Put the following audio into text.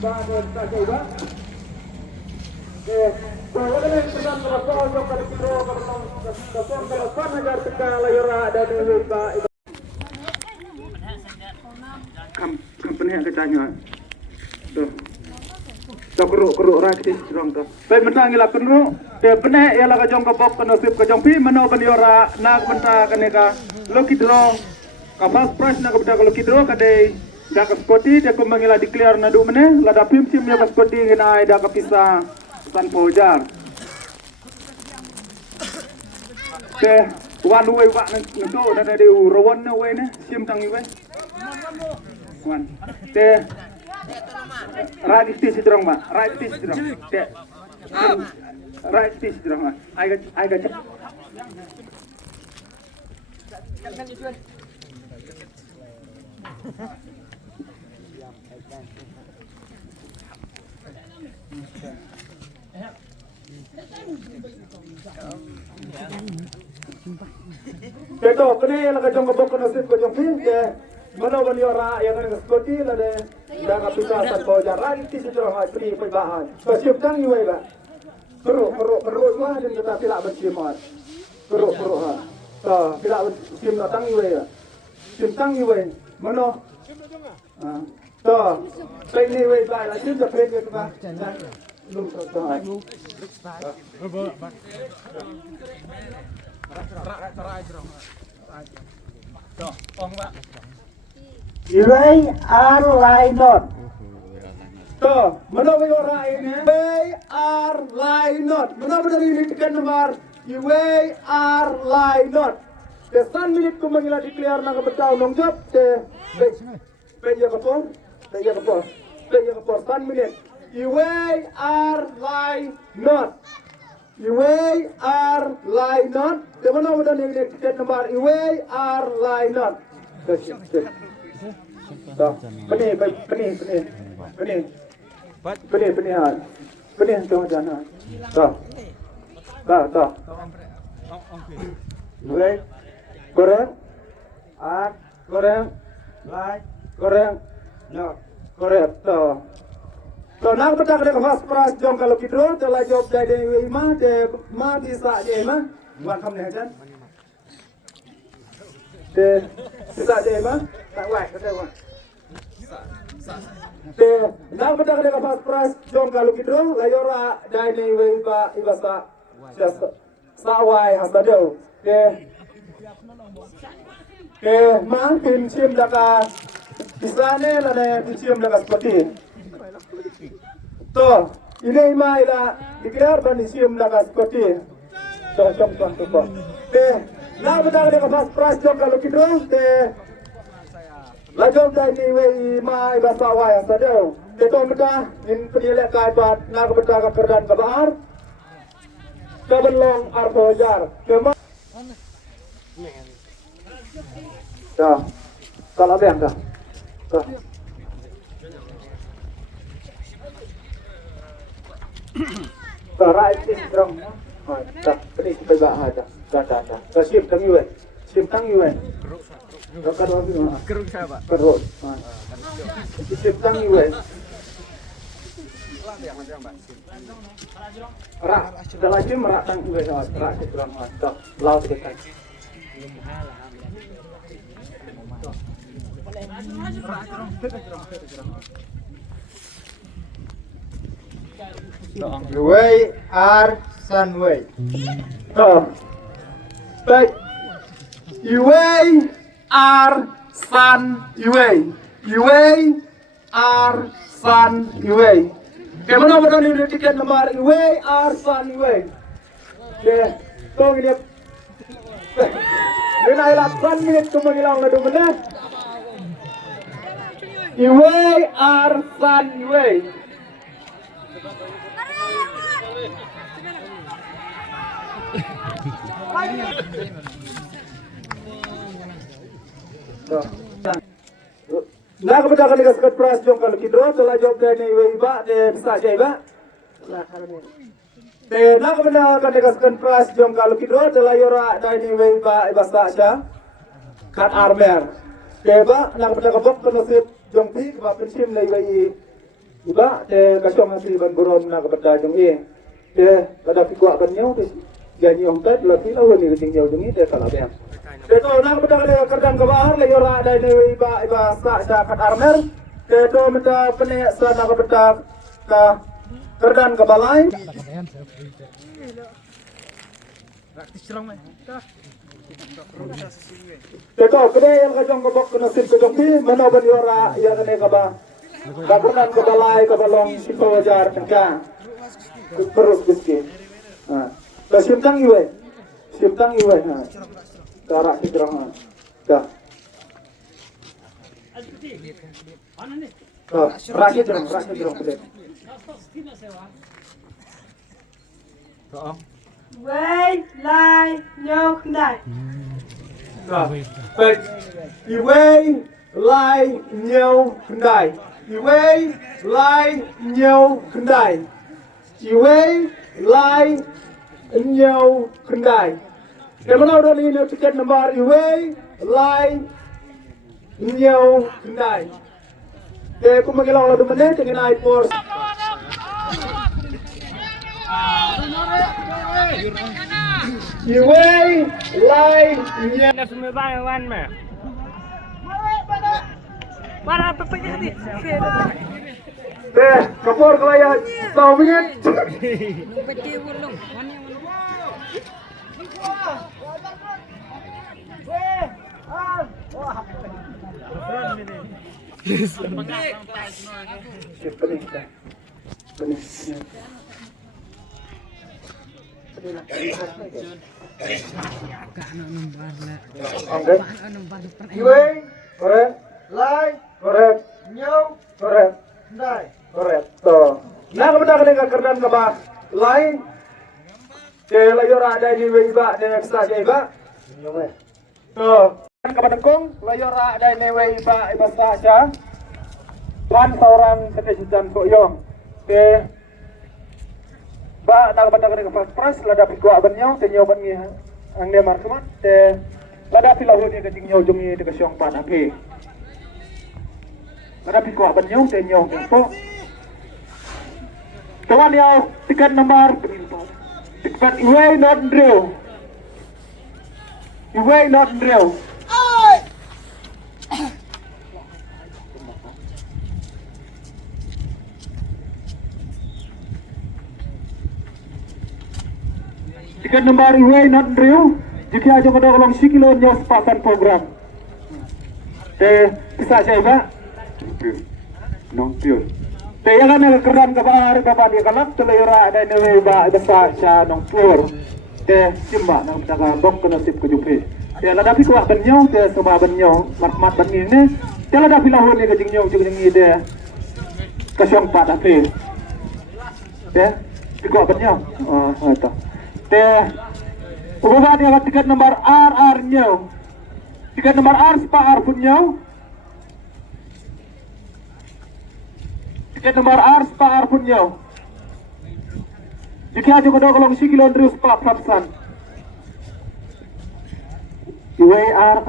Bagus tak coba. Bahwa dengan pesan telepon yang kali kiro telepon telepon agar tegak layura dan lupa. Company yang kecanya. Tuh. Keruk rakis rong tu. Baik mentang ila penru, de benek ia la kajong kabok kena sip kajong pi meno beliora nak benta kaneka lokidro. Kapas price nak benta lokidro kadai dak skoti de kumangila declare na du mene la da pim sim ya skoti ngina ida kapisa san pojar. De wan we wa nang to da de rawon we ne sim tang we. Wan. De right stis strong ma right stis strong de right stis strong ma I got Beto kene la kajong kabok kena sip kajong pin de mana baniora yang ada skoti la de dah kapita san pojar right stis strong ha pri bahan siap tang iwe ba perut mah dan kita tidak berciuman perut ha tidak bercium datang iwe ya cium tang iwe mana baik ni iwe baik lah cium tak pergi ke bah belum terang iwe are lie not mana orang ini? Are lie not. Mana benar ini tiket nomor? You are lie not. Desan minit ku mengira declare nak bertahu nongjab. Peja kapor. San minit. You are lie not. You are lie not. De mana benar ini tiket nomor? You are lie not. Benih tu jangan. Dah. Baik. Korang. Korang. Like. Korang. No. Korang. Nak betak dek fast price jom kalau kidro telah job dari ima de mati sa je ima. Buat kamu ni aja. De sa je ima. Tak wai kata wai. Nak betak dek fast price jom kalau kidro layora dari iba sa sawai hasadau. Mang tim sim daka isane la ne sim daka seperti. To ini mai la dikira ban sim daka seperti. Jom. Nak betak dek fast price jom kalau kidro lajom dari mai bahasa sawai hasadau. Betul betul in penilai kaitan nak betak keperdan kebar. Kabelong arbojar. Kemana? Dah. Kalau ada dah. Dah. Right strong. Dah. Ini kita bahas dah. Dah. Siap tang iwe. Keruk siapa? Keruk. Siap tang iwe. Rak, dah lagi merak tang iwe rak strong. Dah. Laut dekat. You are Sunway. Baik. You are Sunway. Kemana benar ini tiket nomor You are Sunway. Kau ini. Dengan ilat 1 minit tu menghilang ladu benar. You are Sunway. Nak betul kali kasih price jom kalau kidro telah job dari iba de bisa je iba. Nak betul kali kasih price jom kalau kidro telah yora dari iba saja. Kat armer. Keba nak betul kabok kena sip jom pi keba pensim lagi Iba te kasong hati ban buron na kepada jong i. Te kada pikwa ban nyaw te janji ong tet la ti lawan ni keting nyaw jong i te kala be. Te to na kepada le kerdang ke bahar le yora dai ne iba sa kat armer. Te to meta pene sa na kepada ka kerdang ke balai. Te to kede yang kajong ke bok kena sin ke jong pi mano ban yora ya kene ka ba. Kabunan ke balai ke balong sipa wajar tengka terus biski simtang iwe tarak hidrong dah rakit dong kede Wei lai nhau đài. iwe lai nhau kendai iwe lai nhau kendai iwe lai nhau kendai kemana udah ini tiket nomor iwe lai nhau kendai aku mengilang lalu menit dengan naik pos iwe lai nhau Nak semua bahan mah. Para apa jadi? kapur kelaya 1 menit iwe korek lai korek nyau korek ndai korek to na kepada kene kerdan ke ba lain ke layor ada di iba de sa iba to kan kepada kong layor ada di iba sa pan seorang ketejuan kok yo ke ba na kepada kene ke pras lada pikwa banyo te nyo ban ngi ang ne mar kumat te lada pilahu ni ke ting nyo jungi te ke syong pan api ada pikwa banyo te nyo po Tuan yang tiket nomor tiket iwe not drill tiket nomor iwe not drill jika aja kada kolong sikilo nyo sepatan program te bisa saya ba nong pure te yang kan kerdan ke bahar ke padi kalak telera ada newe ba desa cha nong pure te simba nang daga bok kena sip ke jupi te la dapi kuak benyo te soba benyo mat bengi ne te la dapi lahun ni ke jingnyo jingngi de kasyong pa dapi te kuak benyo eta te ubah dia tiket nomor RR nyo tiket nomor R spa R pun nyo tiket nomor R spa R pun nyo jika aja kada kolong si kilon rius pa prapsan iwe R